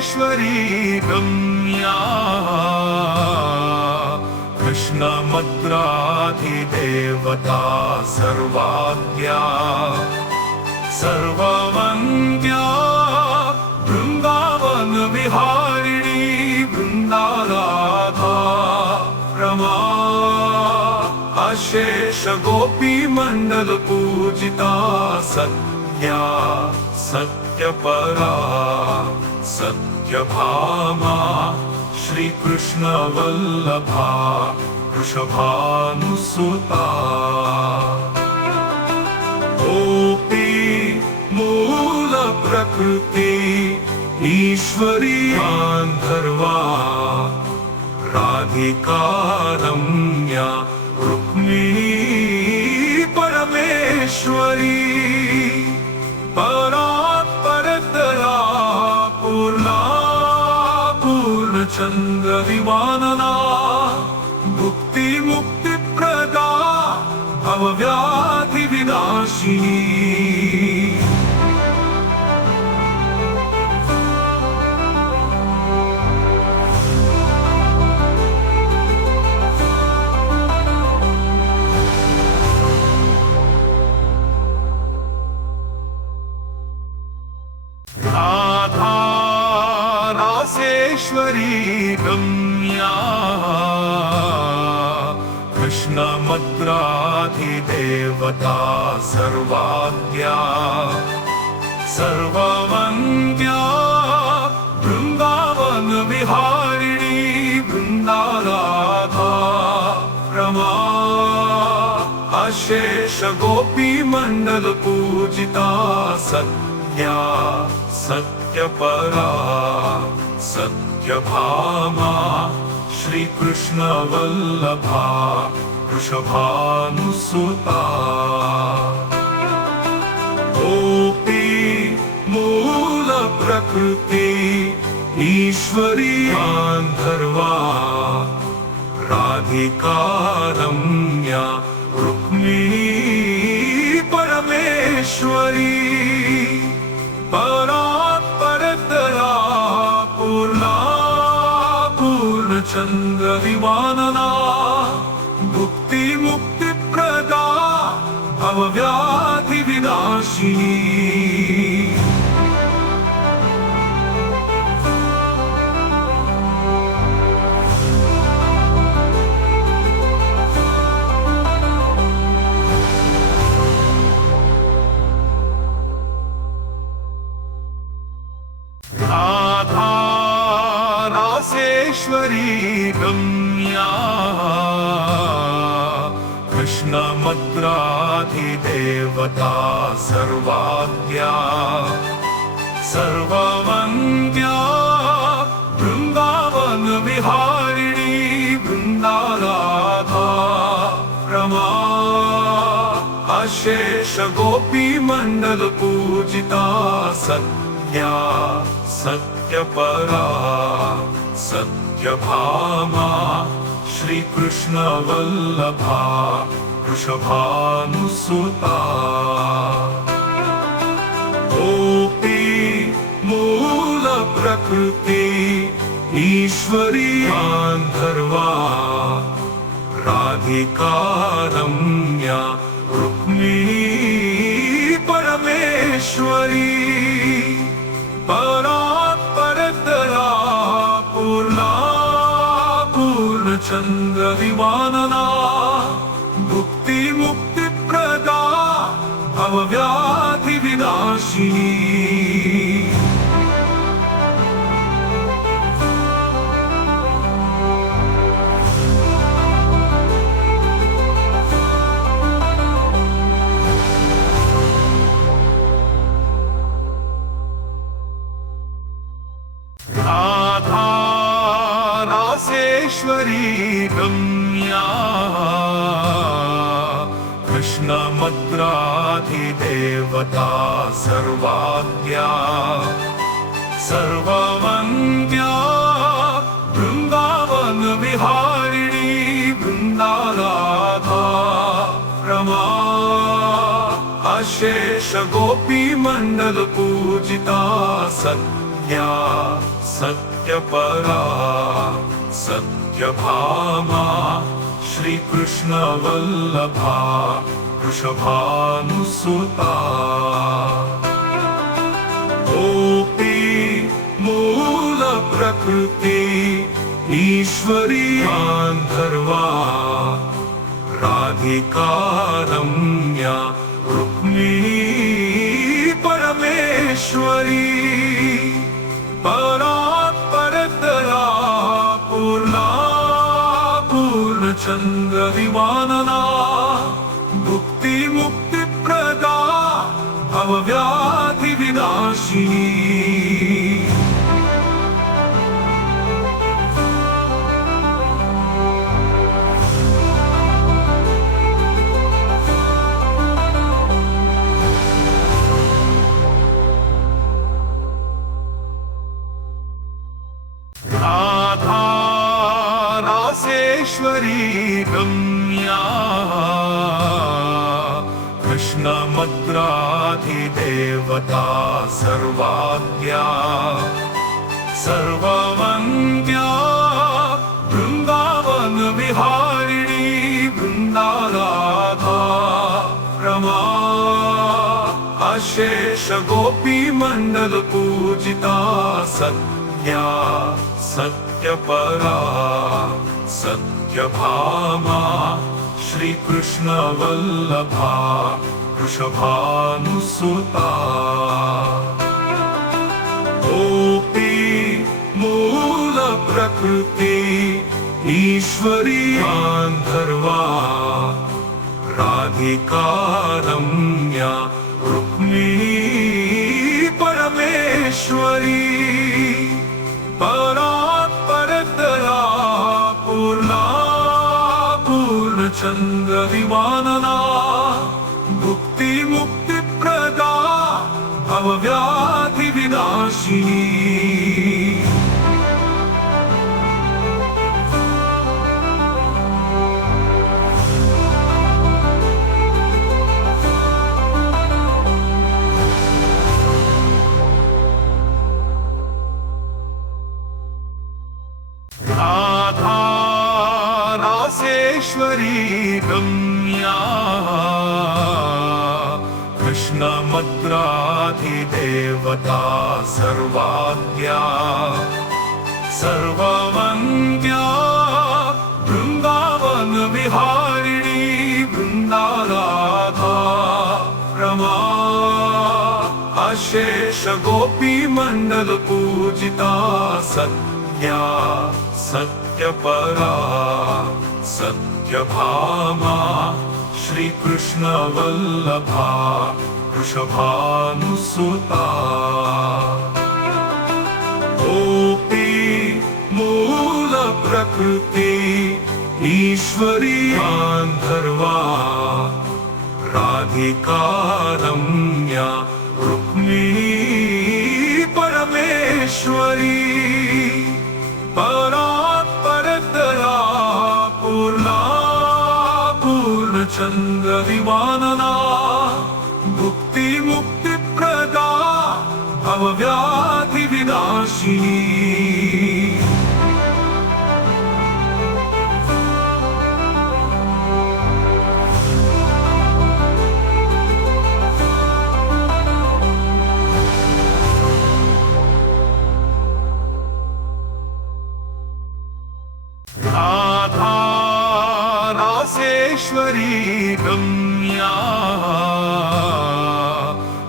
राधासेश्वरी रम्या कृष्णमद्राधिदेवता सर्वाद्या सर्ववन्द्या वृन्दावन विहारिणी वृन्दाराधा रमा अशेष गोपी मंडल पूजिता सत्या सत्यपरा सत्यभामा श्री कृष्ण वल्लभा वृषभानुसुता गोपी मूल प्रकृति ईश्वरी गांधर्वा राधिका रम्या रुक्मिणी परमेश्वरी परात्परतरा पूर्णा पूर्णचंद्र विमानना भुक्ति मुक्ति प्रदा भवव्याधि विनाशिनी राधासेश्वरी रम्या कृष्णमद्राधिदेवता सर्वाद्या सर्ववन्द्या वृन्दावन विहारिणी वृन्दाराधा रमा अशेष गोपी मंडल पूजिता सत्या सत्यपरा सत्यभामा श्री कृष्ण वल्लभा वृषभानुसुता गोपी मूल प्रकृति ईश्वरी गांधर्वा राधिका रम्या रुक्मिणी परमेश्वरी परात्परतरा पूर्णा पूर्णचंद्र विमानना भुक्ति मुक्ति प्रदा भवव्याधि विनाशिनी राधासेश्वरी रम्या कृष्णमद्राधिदेवता सर्वाद्या सर्ववन्द्या वृन्दावन विहारिणी वृन्दाराधा रमा अशेष गोपी मंडल पूजिता सत्या सत्यपरा सत्यभामा श्री कृष्ण वल्लभा वृषभानुसुता गोपी मूल प्रकृति ईश्वरी गांधर्वा राधिका रम्या रुक्मिणी परमेश्वरी परात्परतरा पूर्णा पूर्णचंद्र विमानना भुक्ति मुक्ति प्रदा भवव्याधि विनाशिनी राधासेश्वरी रम्या कृष्णमद्राधिदेवता सर्वाद्या सर्ववन्द्या वृन्दावन विहारिणी वृन्दाराधा रमा अशेष गोपी मंडल पूजिता सत्या सत्या सत्यपरा सत्यभामा श्रीकृष्ण वल्लभा वृषभानुसुता गोपी मूल प्रकृति ईश्वरी गांधर्वा राधिका रम्या रुक्मिणी परमेश्वरी परा परतरा पूर्णा पूर्णचंद्र विमानना भुक्ति मुक्ति प्रदा भवव्याधि विनाशिनी राधा रासेश्वरी रम्या कृष्ण मद्राधिदेवता सर्वाद्या सर्ववन्द्या वृंदावन विहारिणी वृंदाराधा रमा अशेष गोपी मंडल पूजिता सत्या सत्यपरा सत्यभामा श्रीकृष्ण वल्लभा वृषभानुसुता गोपी मूल प्रकृति ईश्वरी गांधर्वा राधिका रम्या रुक्मिणी परमेश्वरी परा परतरा पूर्णा पूर्णचंद्र विमानना भुक्ति मुक्ति प्रदा भवव्याधि विनाशिनी राधा रासेश्वरी रम्या कृष्ण मद्राधिदेवता सर्वाद्या सर्ववन्द्या वृंदावन विहारिणी वृंदाराधा रमा अशेष गोपी मंडल पूजिता सत्या सत्यपरा सत्यभामा श्रीकृष्ण वल्लभा वृषभानुसुता गोपी मूल प्रकृति ईश्वरी गांधर्वा राधिका रम्या रुक्मिणी परमेश्वरी परा परतरा पूर्णा पूर्णचंद्र विमानना भुक्ति मुक्ति प्रदा भवव्याधि विनाशिनी राधा रासेश्वरी रम्या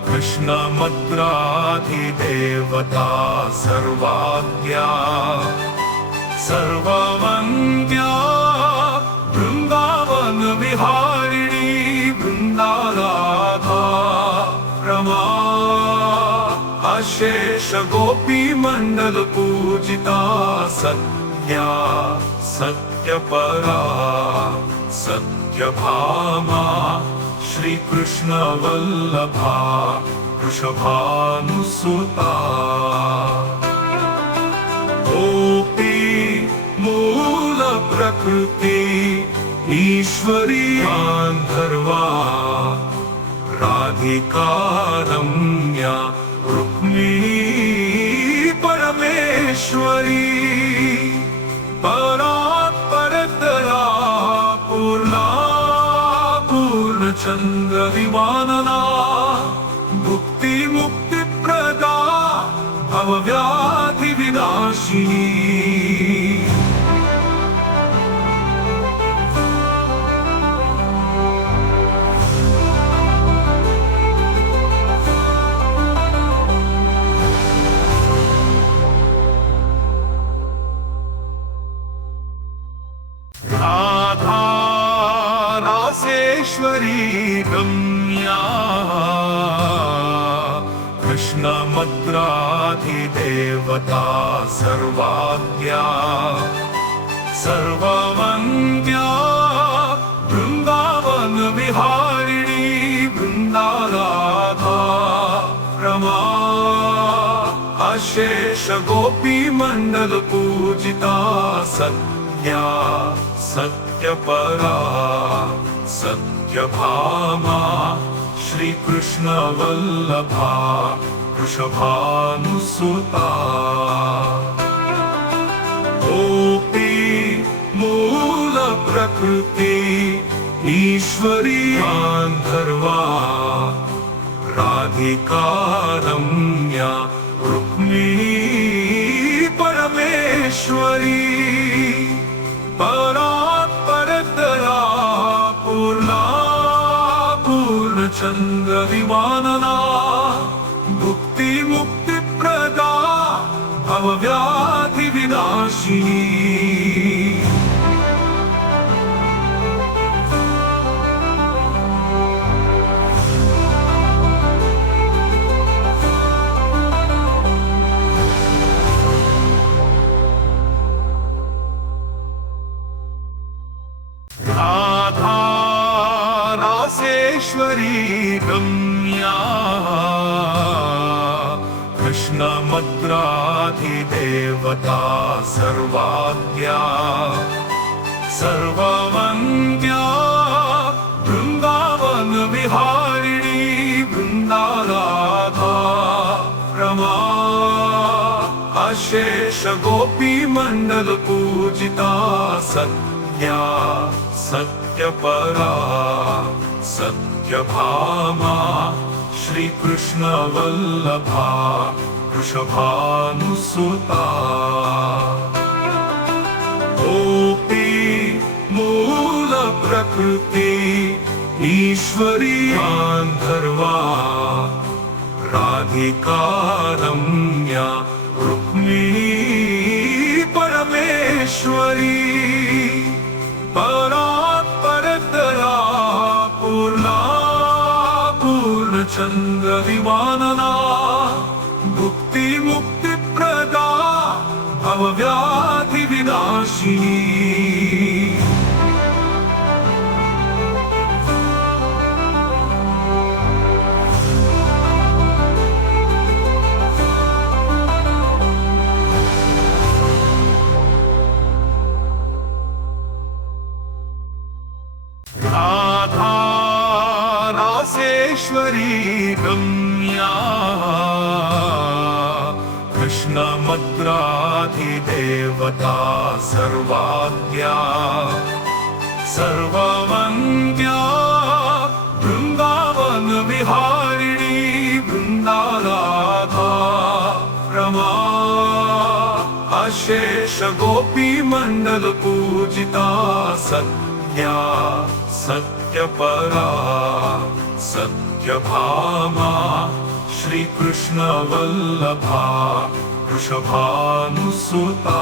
कृष्ण मद्राधिदेवता सर्वाद्या सर्ववन्द्या वृंदावन विहारिणी वृंदाराधा रमा अशेष गोपी मंडल पूजिता सत्या सत्यपरा सत्यभामा श्रीकृष्ण वल्लभा वृषभानुसुता गोपी मूल प्रकृति ईश्वरी गांधर्वा राधिका रम्या रुक्मिणी परतरा पूर्णा पूर्णचंद्र विमानना भुक्ति मुक्ति प्रदा भवव्याधि विनाशिनी राधा रासेश्वरी रम्या कृष्ण मद्राधिदेवता सर्वाद्या सर्ववन्द्या वृंदावन विहारिणी वृंदाराधा रमा अशेष गोपी मंडल पूजिता सत्या सत्यपरा सत्यभामा श्री कृष्ण वल्लभा वृषभानुसुता गोपी मूल प्रकृति ईश्वरी गांधर्वा राधिका रम्या रुक्मिणी परमेश्वरी परतरा पूर्णा पूर्णचंद्र विमानना भुक्ति मुक्ति प्रदा भवव्याधि विनाशिनी राधा रासेश्वरी रम्या कृष्ण मद्राधिदेवता सर्वाद्या सर्ववन्द्या वृंदावन विहारिणी वृंदाराधा रमा अशेष गोपी मंडल पूजिता सत्या सत्यपरा सत्यभामा श्री कृष्ण वल्लभा वृषभानुसुता गोपी मूल प्रकृति ईश्वरी गांधर्वा राधिका रम्या रुक्मिणी परमेश्वरी परतरा पूर्णा पूर्णचंद्र विमानना भुक्ति मुक्ति प्रदा भवव्याधि विनाशिनी राधा रासेश्वरी रम्या कृष्ण मद्राधिदेवता सर्वाद्या सर्ववन्द्या वृंदावन विहारिणी वृंदाराधा रमा अशेष गोपी मंडल पूजिता सत्या सत्यपरा सत्यभामा श्री कृष्ण वल्लभा वृषभानुसुता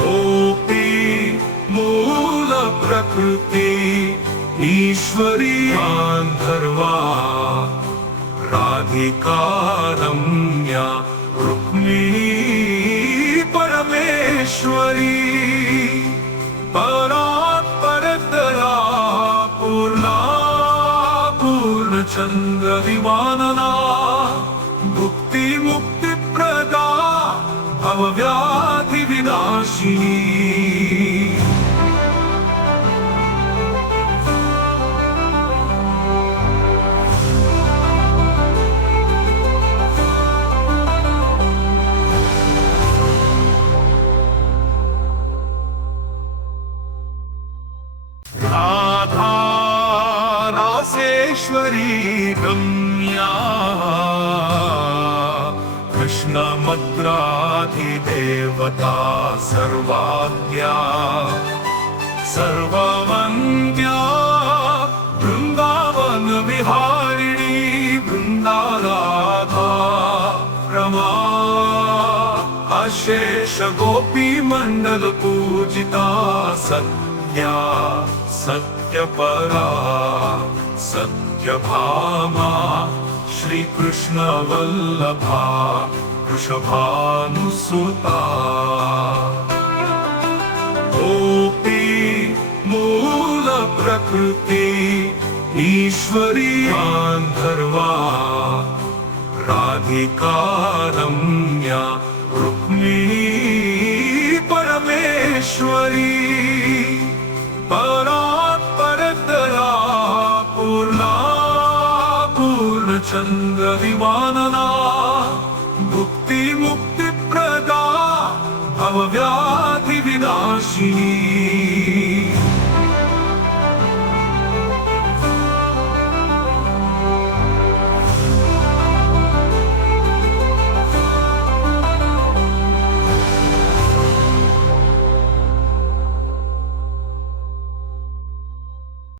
गोपी मूल प्रकृति ईश्वरी गांधर्वा राधिका रम्या रुक्मिणी परमेश्वरी परतरा पूर्णा पूर्णचंद्र विमानना भुक्ति मुक्ति प्रदा भवव्याधि विनाशिनी रम्या कृष्णमद्राधिदेवता सर्वाद्या सर्ववन्द्या वृन्दावन विहारिणी वृन्दाराधा रमा अशेष गोपी मंडल पूजिता सत्या सत्यपरा सत्यभामा श्री कृष्ण वल्लभा वृषभानुसुता गोपी मूल प्रकृति ईश्वरी गांधर्वा राधिका रम्या रुक्मिणी परमेश्वरी परात्परतरा पूर्णा पूर्णचंद्र विमानना भुक्ति मुक्ति प्रदा भवव्याधि विनाशिनी